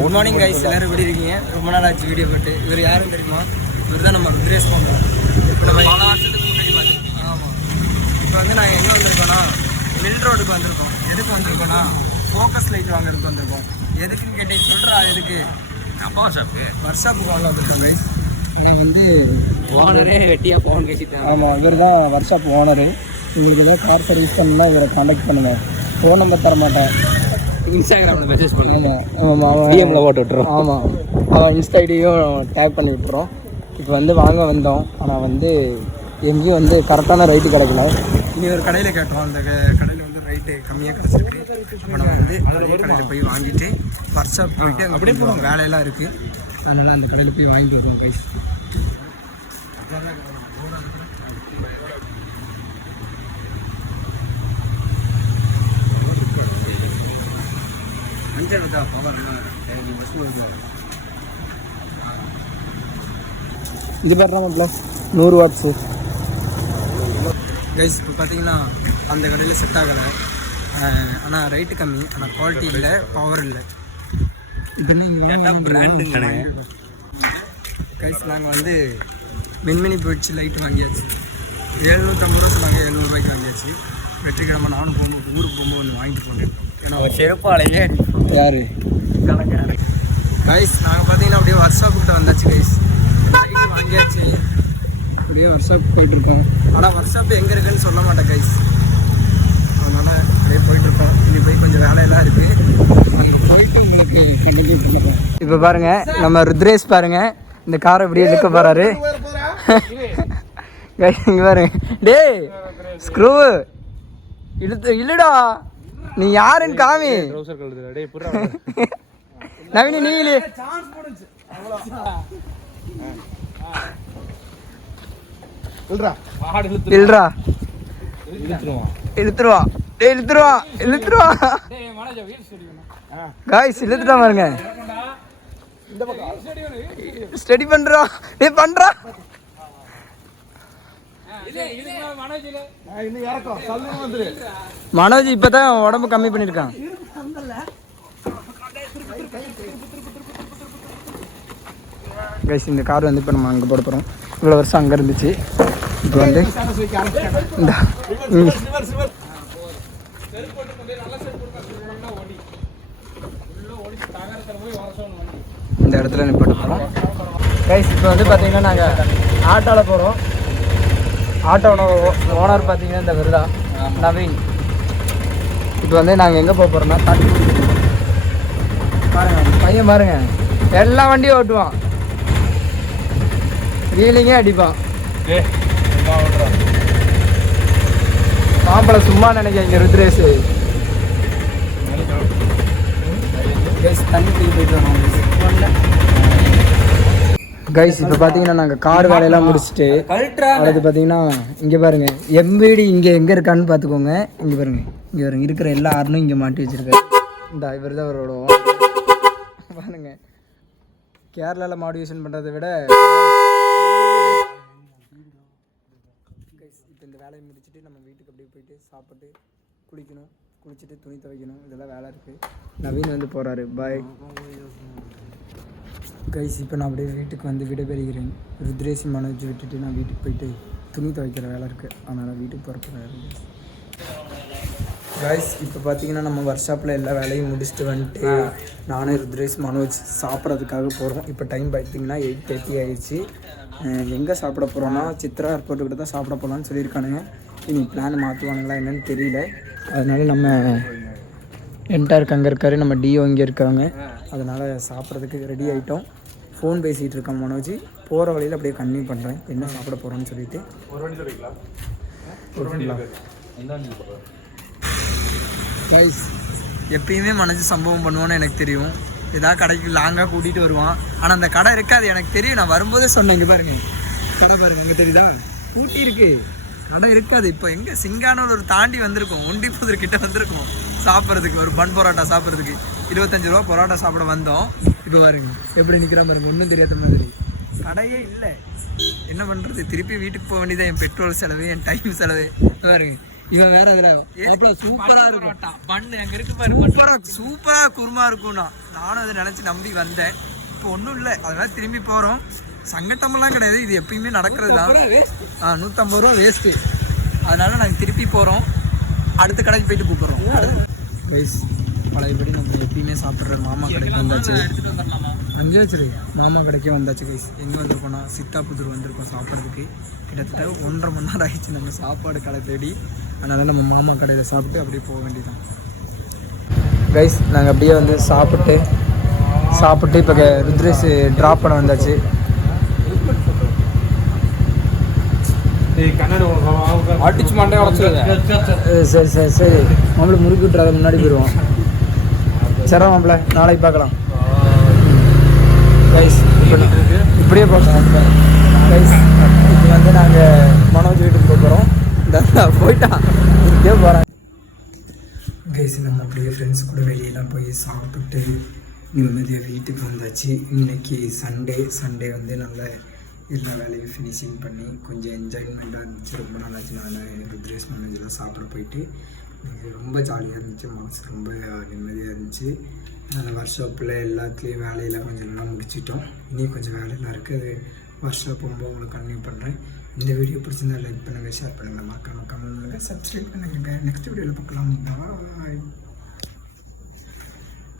Good morning guys, எல்லாரும் எப்படி இருக்கீங்க? ரொம்ப நாள் ஆச்சு வீடியோ போட்டு. இவர் யாரும் தெரியுமா? இவர் தான் நம்ம ருத்ரேஷ் மாமா. இப்போ நம்ம 4 வருஷத்துக்கு முன்னாடி பார்த்துருக்கோம். ஆமாம். இப்போ வந்து நான் எங்கே வந்திருக்கோன்னா மில் ரோடுக்கு வந்திருக்கோம். எதுக்கு வந்திருக்கோன்னா ஃபோக்கஸ் லைட் வாங்குறதுக்கு வந்திருக்கோம். எதுக்குன்னு கேட்டீங்க சொல்கிறா. எதுக்கு? அப்பா ஷாப்பு ஒர்க் ஷாப்புக்கு வாங்க வந்திருக்கோம் கைஸ். வந்து ஓனரே வெட்டியாக ஃபோன் பேசிட்டேன். ஆமாம், இவர் தான் ஒர்க் ஷாப் ஓனரு. உங்களுக்கு எதாவது கார் சர்வீஸ் பண்ணணும்னா இவரை கான்டாக்ட் பண்ணுங்கள். ஃபோன் நம்பர் தர மாட்டேன், இன்ஸ்டாகிராமில் மெசேஜ் பண்ணுங்க. ஆமாம், டிஎம்மில் போட்டு விட்டுறோம். ஆமாம், அவன் இன்ஸ்டா ஐடியும் டேக் பண்ணி விட்டுறோம். இப்போ வந்து வாங்க வந்தோம், ஆனால் வந்து எங்கேயும் வந்து கரெக்டான ரைட்டு கிடைக்கல. இனி ஒரு கடையில் கேட்டோம், அந்த கடையில் வந்து ரைட்டு கம்மியாக கிடச்சிருக்கு. இப்போ நம்ம வந்து அதே கடையில் போய் வாங்கிட்டு ஒர்க் ஷாப் போயிட்டு அங்கே அப்படியே போகிறோம். வேலையெல்லாம் இருக்குது, அதனால் அந்த கடையில் போய் வாங்கிட்டு வருவோம் கைஸ். இது பண்ணுறாமல 100 வாட்ஸு கைஸ். இப்போ பார்த்தீங்கன்னா அந்த கடையில் செட் ஆகலை, ஆனால் ரேட்டு கம்மி, ஆனால் குவாலிட்டி இல்லை, பவர் இல்லை. இப்போ நீங்கள் பிராண்டுங்க கைஸ். நாங்கள் வந்து மின்மினி போயிடுச்சு, லைட்டு வாங்கியாச்சு. 750 ரூபா சொன்னாங்க, 700 ரூபாய்க்கு வாங்கியாச்சு. வெற்றிக்கிழமை நானும் போகும்போது ஊருக்கு போகும்போது ஒன்று வாங்கிட்டு போனேன். ஏன்னா ஒரு செருப்பாலையே யார் கைஸ். நாங்கள் பார்த்தீங்கன்னா அப்படியே ஒர்க் ஷாப்புக்கிட்ட வந்தாச்சு கைஸ். லைட்டு வாங்கியாச்சு, அப்படியே ஒர்க் ஷாப் போயிட்டுருக்கோம். ஆனால் ஒர்க் ஷாப் எங்கே இருக்குன்னு சொல்ல மாட்டேன் கைஸ், அதனால் அப்படியே போயிட்டுருக்கோம். இனி போய் கொஞ்சம் வேலையெல்லாம் இருக்குது, அங்கே போயிட்டு உங்களுக்கு கண்டிப்பாக பண்ணுறோம். இப்போ பாருங்கள், நம்ம ருத்ரேஷ் பாருங்கள், இந்த காரை இப்படியே இழுக்க போகிறாரு. இங்கே பாருங்க, டேய் ஸ்க்ரூ இல்லடா, நீ யாருன்னு காமி. நவீனி நீ இழுத்துருவா, காய்ஸ் இழுத்துட்டா பாருங்க. ஸ்டடி பண்றா, டேய் பண்றா. மனோஜ் இப்பதான் உடம்பு கம்மி பண்ணிருக்கான். கைஸ், இந்த கார் வந்து இப்போ நம்ம அங்கே போட போகிறோம். இவ்வளோ வருஷம் அங்கே இருந்துச்சு, இப்போ வந்து இந்த இடத்துல நிப்பாட்ட போகிறோம். கைஸ், இப்போ வந்து பார்த்தீங்கன்னா நாங்கள் ஆட்டோவில் போகிறோம். ஆட்டோட ஓனர் பார்த்தீங்கன்னா இந்த விருதா நவீன். இப்போ வந்து நாங்கள் எங்கே போக போகிறோம்னா பாருங்க, பையன் பாருங்க, எல்லா வண்டியும் ஓட்டுவான், வீலிங்கே அடிப்பான். மாப்பிள்ளை சும்மா நினைக்க இங்கே ருத்ரேஷ். தண்ணி போயிட்டு வரோம் கைஸ். இப்போ பார்த்தீங்கன்னா நாங்கள் கார் வேலையெல்லாம் முடிச்சுட்டு அடுத்து பார்த்தீங்கன்னா இங்கே பாருங்கள், எம்பீடி இங்கே எங்கே இருக்கான்னு பார்த்துக்கோங்க. இங்கே பாருங்க, இங்கே பாருங்க, இருக்கிற எல்லா ஆர்னும் இங்கே மாட்டி வச்சுருக்காரு. இந்த இவர் தான் அவரோட பாருங்க. கேரளாவில் மாடிஃபிகேஷன் பண்ணுறதை விட இப்போ இந்த வேலையை முடிச்சுட்டு நம்ம வீட்டுக்கு அப்படியே போயிட்டு சாப்பிட்டு குளிக்கணும், குளிச்சுட்டு துணி துவைக்கணும், இதெல்லாம் வேலை இருக்குது. நவீன் வந்து போகிறாரு, பாய் கைஸ். இப்போ நான் அப்படியே வீட்டுக்கு வந்து விடைபெறுகிறேன். ருத்ரேஷ் மனோஜ் விட்டுட்டு நான் வீட்டுக்கு போயிட்டு துணி துவைக்கிற வேலை இருக்குது, அதனால் வீட்டுக்கு போகிறப்ப கைஸ். இப்போ பார்த்தீங்கன்னா நம்ம ஒர்க் ஷாப்பில் எல்லா வேலையும் முடிச்சுட்டு வந்துட்டு நானே ருத்ரேஷ் மனோஜ் சாப்பிட்றதுக்காக போகிறோம். இப்போ டைம் பார்த்தீங்கன்னா 8:30 ஆகிடுச்சு. எங்கே சாப்பிட போகிறோன்னா சித்ரா ஏர்போர்ட்டுக்கிட்ட தான் சாப்பிட போகலான்னு சொல்லியிருக்கானுங்க. இனி பிளான் மாற்றுவானுங்களா என்னன்னு தெரியல, அதனால நம்ம என்டாருக்கு அங்கே இருக்காரு, நம்ம டிஓ இங்கே இருக்காங்க, அதனால் சாப்பிட்றதுக்கு ரெடி ஆகிட்டோம். ஃபோன் பேசிகிட்டு இருக்கேன் மனோஜ். போகிற வழியில் அப்படியே கன்டினியூ பண்ணுறேன் என்ன சாப்பிட போகிறோன்னு சொல்லிட்டு. கைஸ், எப்பயுமே மனோஜ் சம்பவம் பண்ணுவான்னு எனக்கு தெரியும். ஏதாவது கடைக்கு லாங்காக கூட்டிகிட்டு வருவான், ஆனால் அந்த கடை இருக்காது எனக்கு தெரியும். நான் வரும்போதே சொன்னேன், இங்கே பாருங்க கடை பாருங்க, அங்கே தெரியுதா கூட்டி இருக்கு, கடை இருக்காது. இப்போ எங்கே சிங்கானூர் தாண்டி வந்திருக்கோம், ஒண்டிப்புதூர் கிட்ட வந்திருக்கோம் சாப்பிட்றதுக்கு. ஒரு பன் பரோட்டா சாப்பிட்றதுக்கு 25 ரூபா பரோட்டா சாப்பிட வந்தோம். இப்போ பாருங்க எப்படி நிற்கிறா பாருங்க, ஒன்றும் தெரியாத மாதிரி. கடையே இல்லை, என்ன பண்ணுறது, திருப்பி வீட்டுக்கு போக வேண்டியதான். என் பெட்ரோல் செலவு, என் டைம் செலவு. பாருங்க இவன் வேற இதுல சூப்பரா இருக்கும் பண்ணு அங்க இருக்கு பாரு. சூப்பரா குருமா இருக்கும்னா நானும் அதை நினைச்சு நம்பி வந்தேன். இப்போ ஒன்றும் இல்லை, அதனால திரும்பி போகிறோம். சங்கட்டமெல்லாம் கிடையாது, இது எப்பயுமே நடக்கிறது தான். 150 ரூபா வேஸ்ட்டு. அதனால நாங்கள் திருப்பி போகிறோம். அடுத்த கடைக்கு போயிட்டு கூப்பிட்றோம். ரைஸ் பழையபடி நம்ம எப்பயுமே சாப்பிட்ற மாமா கடைக்கு வந்தாச்சு. அங்கே வச்சிரு மாமா கடைக்கே வந்தாச்சு கைஸ். எங்கே வந்திருக்கோம்னா சித்தாபுத்தூர் வந்திருக்கோம் சாப்பிட்றதுக்கு. கிட்டத்தட்ட 1.5 மணி நேரம் ஆயிடுச்சு நம்ம சாப்பாடு கடை தேடி. அதனால் நம்ம மாமா கடையில் சாப்பிட்டு அப்படியே போக வேண்டியதான் கைஸ். நாங்கள் அப்படியே வந்து சாப்பிட்டு இப்போ ருத்ரேஷ் ட்ராப் பண்ண வந்தாச்சு. அடிச்சு மண்டே உடச்சு. சரி மாப்பிள்ள முறுக்கி விட்டுறாத, முன்னாடி போயிடுவோம். சரி மாப்பிள்ள நாளைக்கு பார்க்கலாம் கைஸ். இப்படியே பார்க்கலாம் கைஸ். இப்போ வந்து நாங்கள் மனோஜ் வீட்டுக்கு போகிறோம். போயிட்டான் இங்கே போகிறேன் கைஸ். நம்ம அப்படியே ஃப்ரெண்ட்ஸ் கூட வெளியெல்லாம் போய் சாப்பிட்டு நிம்மதியாக வீட்டுக்கு வந்தாச்சு. இன்னைக்கு சண்டே வந்து நல்ல எல்லா வேலையும் ஃபினிஷிங் பண்ணி கொஞ்சம் என்ஜாய்மெண்ட்டாக இருந்துச்சு. ரொம்ப நாளாச்சு நான் ருத்ரேஷ் மனோஜெலாம் சாப்பிட போயிட்டு. எனக்கு ரொம்ப ஜாலியாக இருந்துச்சு, மனசு ரொம்ப நிம்மதியாக இருந்துச்சு. அந்த ஒர்க் ஷாப்பில் எல்லாத்துலேயும் வேலையெல்லாம் கொஞ்சம் நல்லா முடிச்சிட்டோம். இனி கொஞ்சம் வேலையெல்லாம் இருக்குது. அது ஒர்க் ஷாப் போகும்போது உங்களுக்கு கன்டினியூ பண்ணுறேன். இந்த வீடியோ பிடிச்சிருந்தா லைக் பண்ணுங்கள், ஷேர் பண்ணுங்கள், மறக்காம கமெண்ட் பண்ணுங்கள், சப்ஸ்கிரைப் பண்ணுங்கள். நெக்ஸ்ட் வீடியோவில் பார்க்கலாம். பாய்.